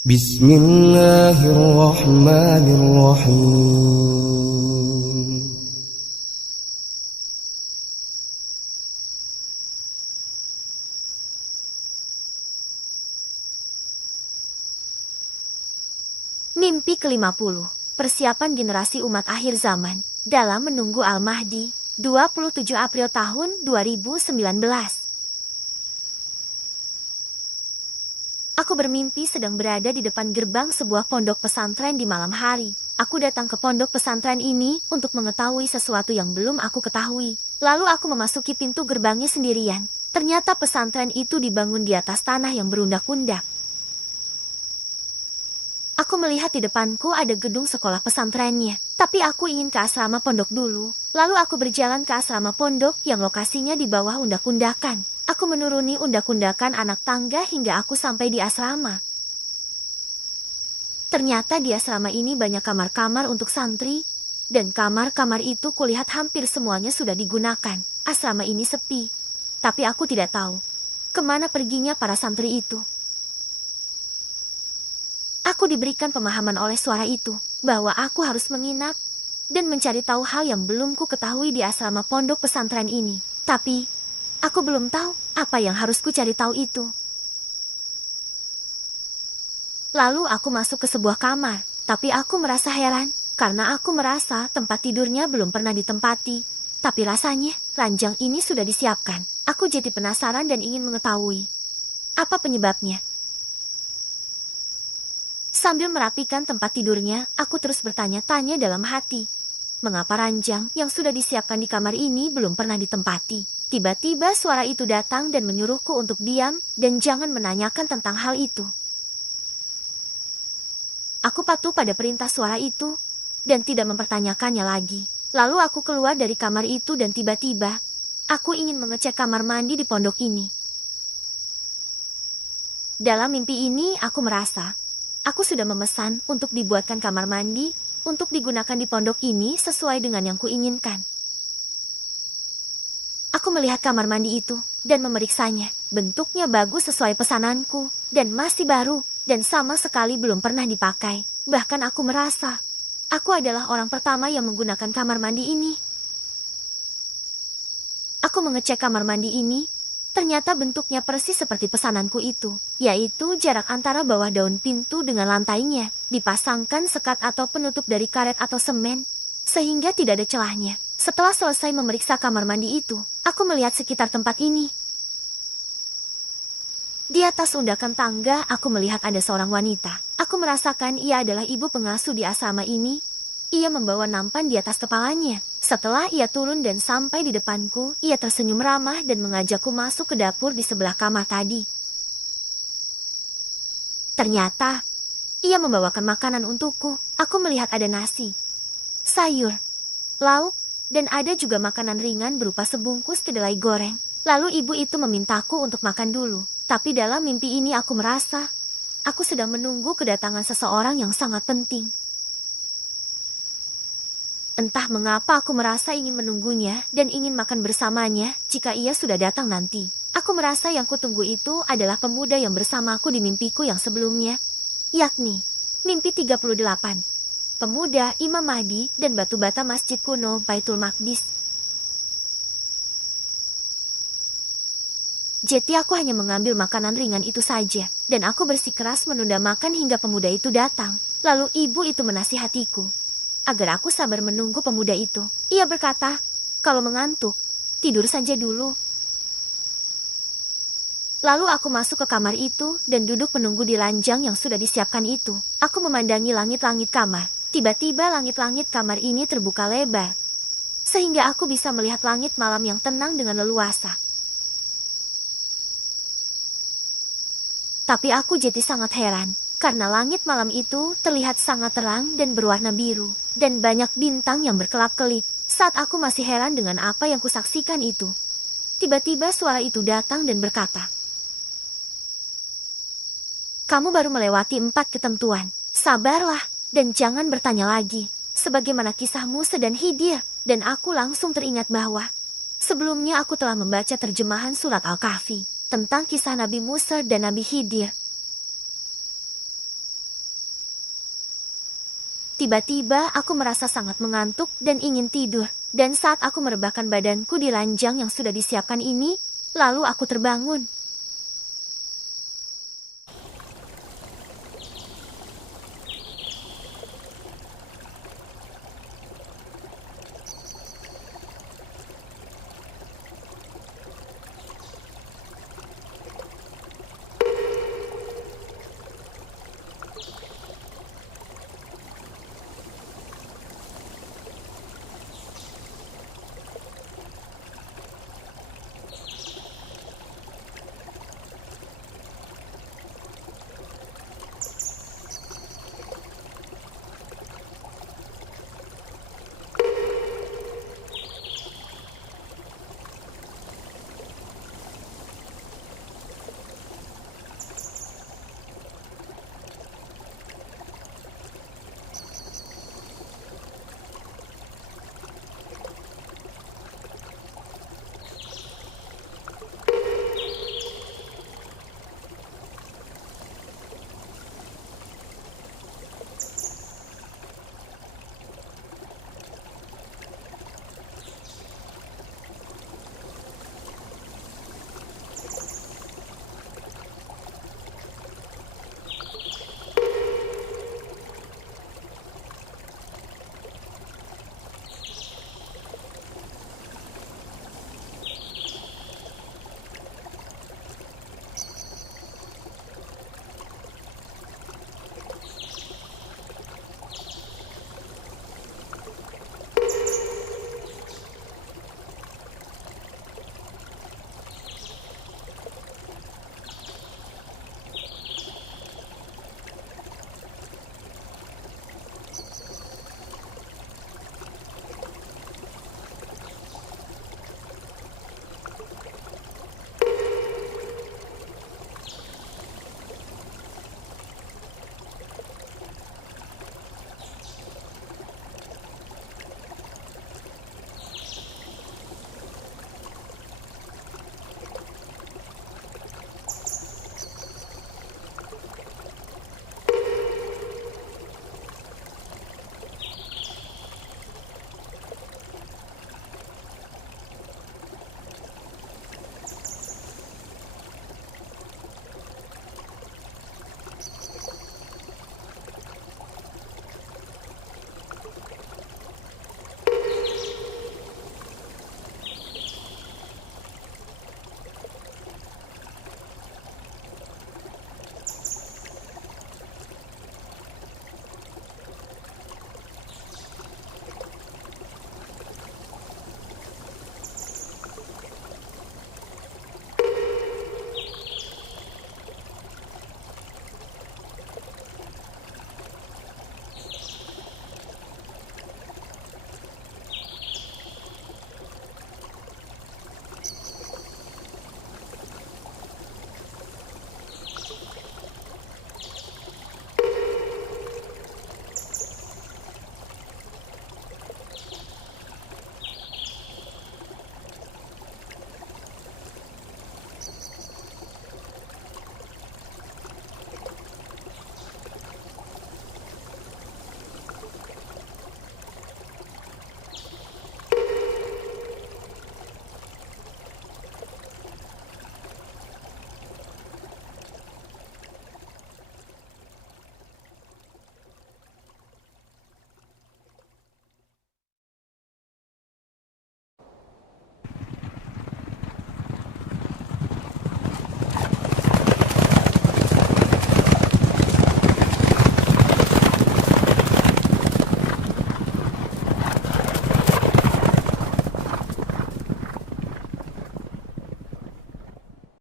Bismillahirrahmanirrahim. Mimpi ke-50. Persiapan generasi umat akhir zaman dalam menunggu Al-Mahdi. 27 April tahun 2019. Aku bermimpi sedang berada di depan gerbang sebuah pondok pesantren di malam hari. Aku datang ke pondok pesantren ini untuk mengetahui sesuatu yang belum aku ketahui. Lalu aku memasuki pintu gerbangnya sendirian. Ternyata pesantren itu dibangun di atas tanah yang berundak-undak. Aku melihat di depanku ada gedung sekolah pesantrennya. Tapi aku ingin ke asrama pondok dulu. Lalu aku berjalan ke asrama pondok yang lokasinya di bawah undak-undakan. Aku menuruni undak-undakan anak tangga hingga aku sampai di asrama. Ternyata di asrama ini banyak kamar-kamar untuk santri. Dan kamar-kamar itu kulihat hampir semuanya sudah digunakan. Asrama ini sepi. Tapi aku tidak tahu kemana perginya para santri itu. Aku diberikan pemahaman oleh suara itu bahwa aku harus menginap dan mencari tahu hal yang belum ku ketahui di asrama pondok pesantren ini. Tapi aku belum tahu apa yang harus ku cari tahu itu. Lalu aku masuk ke sebuah kamar, tapi aku merasa heran karena aku merasa tempat tidurnya belum pernah ditempati. Tapi rasanya ranjang ini sudah disiapkan. Aku jadi penasaran dan ingin mengetahui apa penyebabnya. Sambil merapikan tempat tidurnya, aku terus bertanya-tanya dalam hati. Mengapa ranjang yang sudah disiapkan di kamar ini belum pernah ditempati? Tiba-tiba suara itu datang dan menyuruhku untuk diam dan jangan menanyakan tentang hal itu. Aku patuh pada perintah suara itu dan tidak mempertanyakannya lagi. Lalu aku keluar dari kamar itu dan tiba-tiba aku ingin mengecek kamar mandi di pondok ini. Dalam mimpi ini aku merasa aku sudah memesan untuk dibuatkan kamar mandi untuk digunakan di pondok ini sesuai dengan yang kuinginkan. Aku melihat kamar mandi itu dan memeriksanya. Bentuknya bagus sesuai pesananku dan masih baru dan sama sekali belum pernah dipakai. Bahkan aku merasa aku adalah orang pertama yang menggunakan kamar mandi ini. Aku mengecek kamar mandi ini. Ternyata bentuknya persis seperti pesananku itu, yaitu jarak antara bawah daun pintu dengan lantainya dipasangkan sekat atau penutup dari karet atau semen, sehingga tidak ada celahnya. Setelah selesai memeriksa kamar mandi itu, aku melihat sekitar tempat ini. Di atas undakan tangga, aku melihat ada seorang wanita. Aku merasakan ia adalah ibu pengasuh di asrama ini. Ia membawa nampan di atas kepalanya. Setelah ia turun dan sampai di depanku, ia tersenyum ramah dan mengajakku masuk ke dapur di sebelah kamar tadi. Ternyata, ia membawakan makanan untukku. Aku melihat ada nasi, sayur, lauk, dan ada juga makanan ringan berupa sebungkus kedelai goreng. Lalu ibu itu memintaku untuk makan dulu. Tapi dalam mimpi ini aku merasa, aku sedang menunggu kedatangan seseorang yang sangat penting. Entah mengapa aku merasa ingin menunggunya dan ingin makan bersamanya jika ia sudah datang nanti. Aku merasa yang kutunggu itu adalah pemuda yang bersamaku di mimpiku yang sebelumnya, yakni mimpi 38. Pemuda, Imam Mahdi, dan batu bata masjid kuno Baitul Maqdis. Jadi aku hanya mengambil makanan ringan itu saja, dan aku bersikeras menunda makan hingga pemuda itu datang. Lalu ibu itu menasihatiku agar aku sabar menunggu pemuda itu. Ia berkata, kalau mengantuk, tidur saja dulu. Lalu aku masuk ke kamar itu dan duduk menunggu di ranjang yang sudah disiapkan itu. Aku memandangi langit-langit kamar. Tiba-tiba langit-langit kamar ini terbuka lebar, sehingga aku bisa melihat langit malam yang tenang dengan leluasa. Tapi aku jadi sangat heran, karena langit malam itu terlihat sangat terang dan berwarna biru, dan banyak bintang yang berkelap-kelip. Saat aku masih heran dengan apa yang kusaksikan itu, tiba-tiba suara itu datang dan berkata, "Kamu baru melewati 4 ketentuan. Sabarlah, dan jangan bertanya lagi." Sebagaimana kisah Musa dan Khidir, dan aku langsung teringat bahwa sebelumnya aku telah membaca terjemahan surat Al-Kahfi tentang kisah Nabi Musa dan Nabi Khidir. Tiba-tiba aku merasa sangat mengantuk dan ingin tidur. Dan saat aku merebahkan badanku di ranjang yang sudah disiapkan ini, lalu aku terbangun.